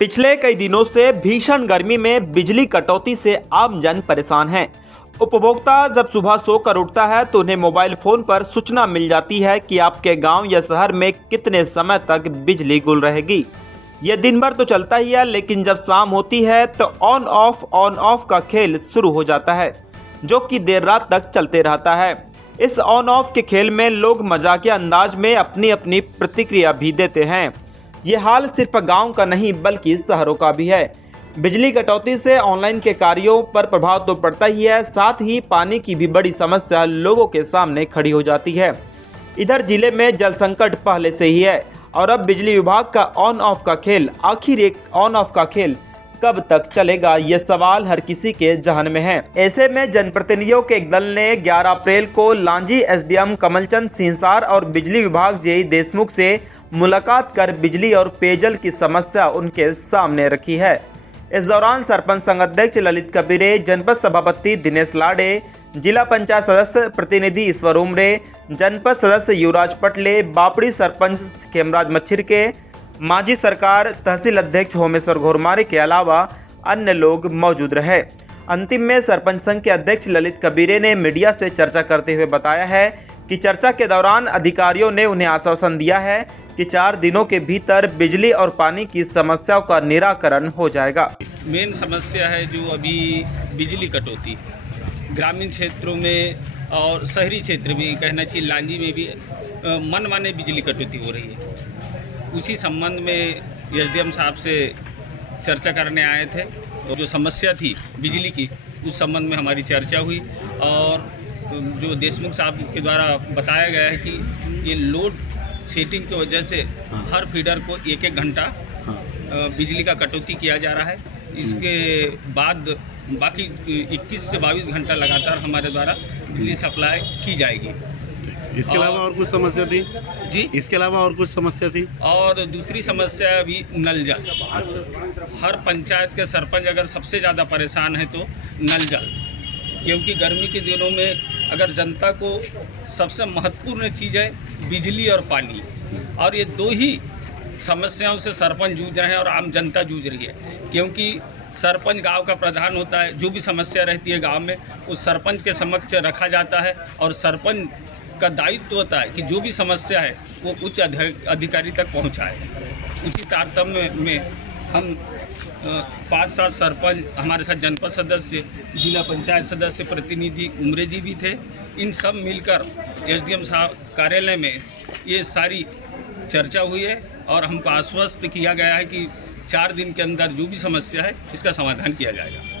पिछले कई दिनों से भीषण गर्मी में बिजली कटौती से आम जन परेशान हैं। उपभोक्ता जब सुबह सोकर उठता है तो उन्हें मोबाइल फोन पर सूचना मिल जाती है कि आपके गांव या शहर में कितने समय तक बिजली गुल रहेगी। यह दिन भर तो चलता ही है, लेकिन जब शाम होती है तो ऑन ऑफ का खेल शुरू हो जाता है, जो कि देर रात तक चलते रहता है। इस ऑन ऑफ के खेल में लोग मजाकिया अंदाज में अपनी अपनी प्रतिक्रिया भी देते हैं। ये हाल सिर्फ गांव का नहीं बल्कि शहरों का भी है। बिजली कटौती से ऑनलाइन के कार्यों पर प्रभाव तो पड़ता ही है, साथ ही पानी की भी बड़ी समस्या लोगों के सामने खड़ी हो जाती है। इधर जिले में जल संकट पहले से ही है और अब बिजली विभाग का ऑन ऑफ का खेल, आखिर एक ऑन ऑफ का खेल कब तक चलेगा, ये सवाल हर किसी के जहन में है। ऐसे में जनप्रतिनिधियों के एक दल ने 11 अप्रैल को लांजी एसडीएम कमलचंद सिंसार और बिजली विभाग जेई देशमुख से मुलाकात कर बिजली और पेयजल की समस्या उनके सामने रखी है। इस दौरान सरपंच संघ अध्यक्ष ललित कबीरे, जनपद सभापति दिनेश लाडे, जिला पंचायत सदस्य प्रतिनिधि ईश्वर उमरे, जनपद सदस्य युवराज पटले, बापड़ी सरपंच खेमराज मच्छिरके, माजी सरकार तहसील अध्यक्ष होमेश्वर घोरमारे के अलावा अन्य लोग मौजूद रहे। अंतिम में सरपंच संघ के अध्यक्ष ललित कबीरे ने मीडिया से चर्चा करते हुए बताया है कि चर्चा के दौरान अधिकारियों ने उन्हें आश्वासन दिया है कि 4 दिनों के भीतर बिजली और पानी की समस्याओं का निराकरण हो जाएगा। मेन समस्या है जो अभी बिजली कटौती ग्रामीण क्षेत्रों में और शहरी क्षेत्र में, कहना चाहिए लांजी में भी मनमाने बिजली कटौती हो रही है। उसी संबंध में एसडीएम साहब से चर्चा करने आए थे और जो समस्या थी बिजली की, उस संबंध में हमारी चर्चा हुई और जो देशमुख साहब के द्वारा बताया गया है कि ये लोड सेटिंग की वजह से हर फीडर को 1-1 घंटा बिजली का कटौती किया जा रहा है। इसके बाद बाकी 21 से 22 घंटा लगातार हमारे द्वारा बिजली सप्लाई की जाएगी। इसके अलावा और कुछ समस्या थी जी? इसके अलावा और कुछ समस्या थी? और दूसरी समस्या अभी नल जल। हर पंचायत के सरपंच अगर सबसे ज़्यादा परेशान है तो नल जल, क्योंकि गर्मी के दिनों में अगर जनता को सबसे महत्वपूर्ण चीज़ है बिजली और पानी, और ये 2 ही समस्याओं से सरपंच जूझ रहे हैं और आम जनता जूझ रही है। क्योंकि सरपंच गांव का प्रधान होता है, जो भी समस्या रहती है गांव में उस सरपंच के समक्ष रखा जाता है और सरपंच का दायित्व होता है कि जो भी समस्या है वो उच्च अधिकारी तक पहुंचाए। इसी तारतम्य में हम 5-7 सरपंच, हमारे साथ जनपद सदस्य, जिला पंचायत सदस्य प्रतिनिधि उमरे जी भी थे, इन सब मिलकर एसडीएम साहब कार्यालय में ये सारी चर्चा हुई है और हमको आश्वस्त किया गया है कि 4 दिन के अंदर जो भी समस्या है इसका समाधान किया जाएगा।